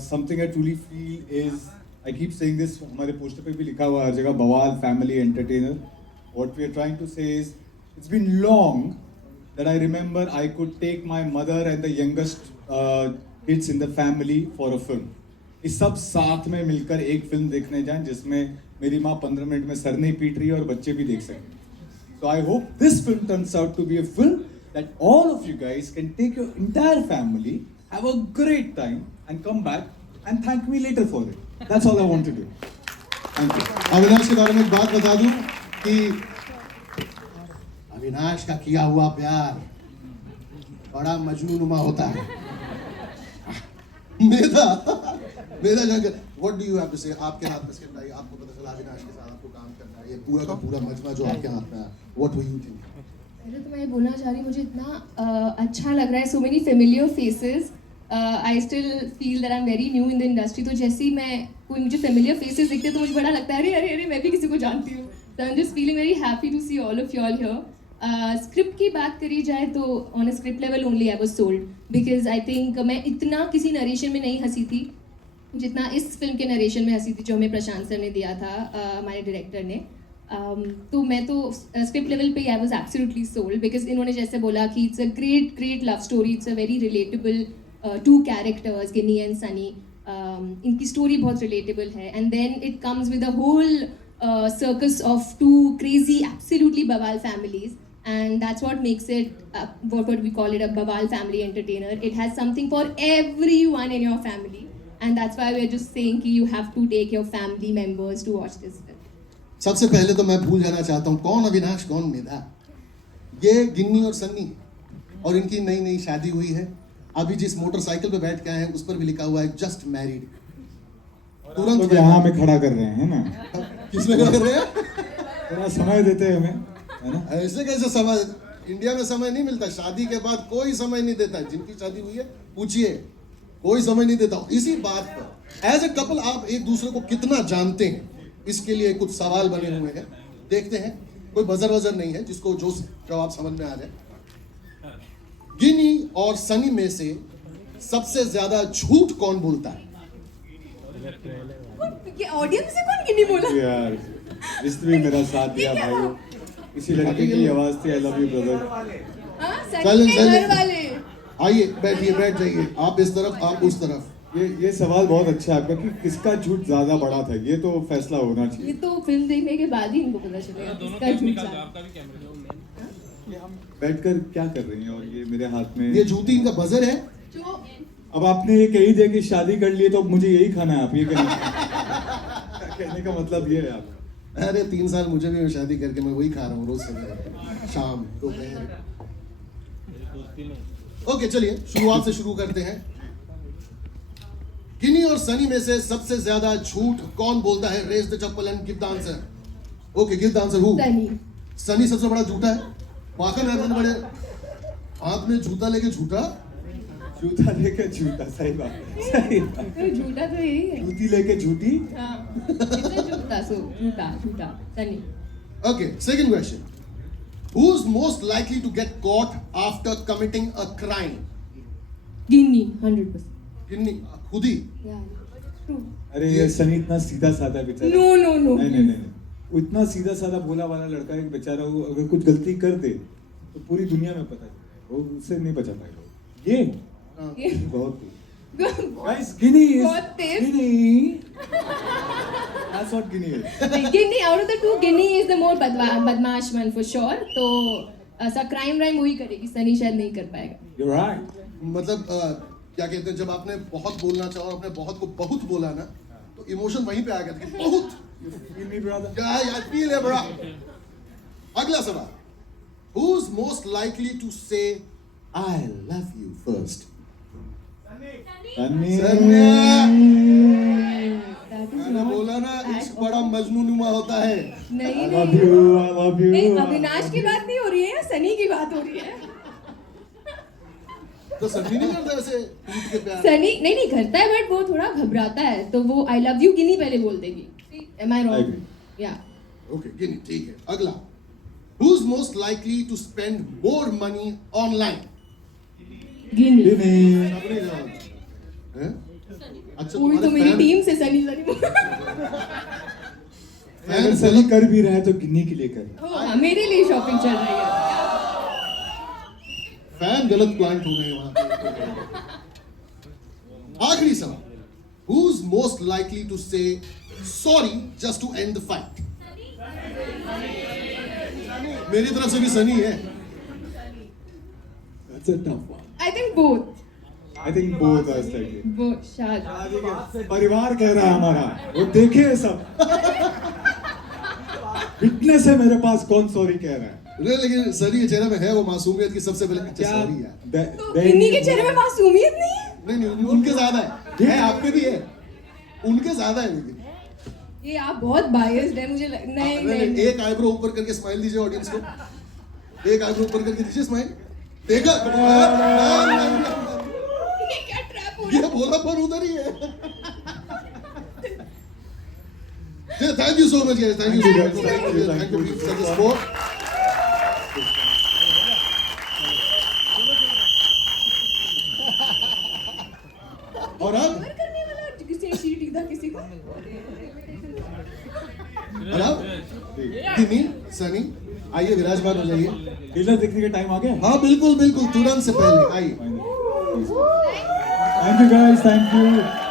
Something I truly feel is, I keep saying this, हमारे poster पे भी लिखा हुआ है हर जगह, बवाल family entertainer. What we are trying to say is, it's been long that I remember I could take my mother and the youngest kids in the family for a film. इस सब साथ में मिलकर एक फिल्म देखने जाएं जिसमें मेरी माँ 15 मिनट में सर नहीं पीट रही है और बच्चे भी देख सकें. So I hope this film turns out to be a film that all of you guys can take your entire family, have a great time, and come back and thank me later for it. That's all I want to do. Thank you. Avinash के बारे में एक बात बता दूं कि अविनाश का किया हुआ प्यार बड़ा मजनूनुमा होता है. मेधा Shankar, what do you have to say? आपके हाथ में स्क्रिप्ट आई, आपको पता चला अविनाश के साथ आपको काम करना है, ये पूरा का पूरा मजमा जो आपके हाथ में है, what were you thinking? पहले तो मैं ये बोलना चाह रही हूँ, मुझे इतना अच्छा लग रहा है, so many familiar faces. I still feel that I'm very new in the industry. तो जैसे ही मैं कोई मुझे familiar faces दिखते हैं तो मुझे बड़ा लगता है अरे मैं भी किसी को जानती हूँ. So I'm just feeling very happy to see all of you all here. Script की बात करी जाए तो on a script level only I was sold, because I think मैं इतना किसी नरेशन में नहीं हंसी थी जितना इस फिल्म के नरेशन में हंसी थी जो हमें प्रशांत सर ने दिया था, हमारे डायरेक्टर ने. तो मैं तो स्क्रिप्ट लेवल पे I was absolutely sold, because इन्होंने जैसे बोला कि it's a great love story, it's a very relatable to characters Ginny and Sunny. इनकी स्टोरी बहुत रिलेटेबल है, and then it comes with a whole circus of two crazy, absolutely bawal families, and that's what makes it what we call it a bawal family entertainer. It has something for everyone in your family, and that's why we're just saying कि you have to take your family members to watch this film. सबसे पहले तो मैं भूल जाना चाहता हूँ कौन अविनाश कौन मेधा. ये गिन्नी और सन्नी और इनकी नई शादी हुई है. अभी जिस मोटरसाइकिल पे बैठ के आए हैं उस पर भी लिखा हुआ है जस्ट मैरिड. तुरंत यहाँ में खड़ा कर रहे हैं ना. किसमें खड़ा कर रहे हैं? थोड़ा समय देते हैं हमें, है ना. ऐसे कैसे समय? इंडिया में समय नहीं मिलता, शादी के बाद कोई समय नहीं देता. जिनकी शादी हुई है पूछिए, कोई समय नहीं देता. इसी बात पर एज ए कपल आप एक दूसरे को कितना जानते हैं, इसके लिए कुछ सवाल बने हुए हैं. देखते हैं, कोई बजर वजर नहीं है, जिसको जो जवाब समझ में आ जाए. गिनी और सनी में से सबसे ज्यादा झूठ कौन बोलता है? ये ऑडियंस से कौन गिनी बोला? यार जिसने भी मेरा साथ दिया भाई, इसी लड़के की आवाज थी, आई लव यू ब्रदर. हाँ, सनी के घर वाले. आइए बैठिए, बैठ जाइए. आप इस तरफ, आप उस तरफ. ये सवाल बहुत अच्छा है आपका कि किसका झूठ ज्यादा बड़ा था. ये तो फैसला होना ये चाहिए. तो फिल्म देखने के बाद ही इनको पता चलेगा किसका झूठ था. ये हम बैठकर क्या कर रहे हैं और ये मेरे हाथ में ये जूती इनका बजर है. जो अब आपने ये कही दिया कि शादी कर लिए तो अब मुझे यही खाना है. आप ये कहने का मतलब ये है आप. अरे 3 साल मुझे भी शादी करके मैं वही खा रहा हूँ रोज सवेरे शाम दोपहर. ओके चलिए शुरुआत से शुरू करते हैं. गिनी और सनी में से सबसे ज्यादा झूठ कौन बोलता है? Raise the chappal and give the answer. Okay give the answer. Who? Sunny. Sunny सबसे बड़ा झूठा है. पाखंड है बड़े. हाथ में जूता लेके झूठा. जूता लेके झूठा. सही बात, सही बात. तो झूठा तो यही है. जूती लेके झूठी. हाँ, इससे झूठा Sunny. Okay, second question. Who's most likely to get caught after committing a crime? गिन्नी 100%. गिन्नी खुद ही. True. अरे ये सनी इतना सीधा साधा बेचारा. No. नहीं. वो इतना सीधा साधा भोला वाला लड़का है बेचारा. वो अगर कुछ गलती कर दे तो पूरी दुनिया में पता चले, वो उससे नहीं बचा पाएगा. ये बहुत guys, Ginny is बहुत तेज. Ginny. That's what Ginny is. Ginni out of the two, Ginni is the more बदमाश one for sure. तो ऐसा क्राइम राइम वही करेगी, सनी शायद नहीं कर पाएगा. You're right. मतलब क्या कहते हैं, जब आपने बहुत बोलना चाहा और आपने बहुत को बहुत बोला ना, तो इमोशन वहीं पे आ गया था कि बहुत. You feel me, brother? Yeah, I feel it, bro. अगला सवाल. Who's most likely to say I love you first? Sunny. That is मैंने not बोला ना at इश्क all. बड़ा मजनूनुमा होता है. नहीं I love you. नहीं, अविनाश की बात नहीं हो रही है, सनी की बात हो रही है. तो सनी नहीं करता वैसे टूट के प्यार. सनी नहीं करता है, बट वो थोड़ा घबराता है, तो वो आई लव यू गिनी पहले बोल देगी. Am I I wrong? agree. Yeah. Okay, गिनी ठीक है. अगला. Who's most likely to spend more money online? Guinea. Ginny. अपने जवाब. हैं? अच्छा वो भी तो मेरी फैन टीम से सनी सनी अगर सही कर भी रहे हैं तो गिन्नी के लिए कर। हाँ, मेरे लिए शॉपिंग चल रही है। फैन गलत प्लांट हो गए वहां पे। आखिरी सवाल, who's most likely to say sorry just to end the fight? मेरी तरफ से भी सनी है। That's a tough one. I think both. I think both are slightly. Both. शाद। परिवार कह रहा है हमारा, वो देखे है सब। विटनेस है मेरे पास, कौन सॉरी कह रहा है। नहीं, लेकिन सनी के चेहरे में है वो मासूमियत की सबसे पहले अच्छा सॉरी है। तो गिन्नी के चेहरे में मासूमियत नहीं है? नहीं, उनके ज्यादा है आपके भी है, उनके ज्यादा है लेकिन। ये आप बहुत बायस्ड है मुझे नहीं। एक आईब्रो ऊपर करके स्माइल दीजिए ऑडियंस को, एक आईब्रो ऊपर करके दीजिए स्माइल। देखा? ये क्या ट्रैप हो ये बोला पर उधर ही है। Thank you so much guys, thank you so much, thank you for the support. और अब करने वाला किसी सीटी था किसी को। और अब गिन्नी, सनी आइए विराजमान हो जाइए। ट्रेलर देखने का टाइम आ गया। हाँ बिल्कुल बिल्कुल, तुरंत से पहले आइए। Thank you guys, thank you.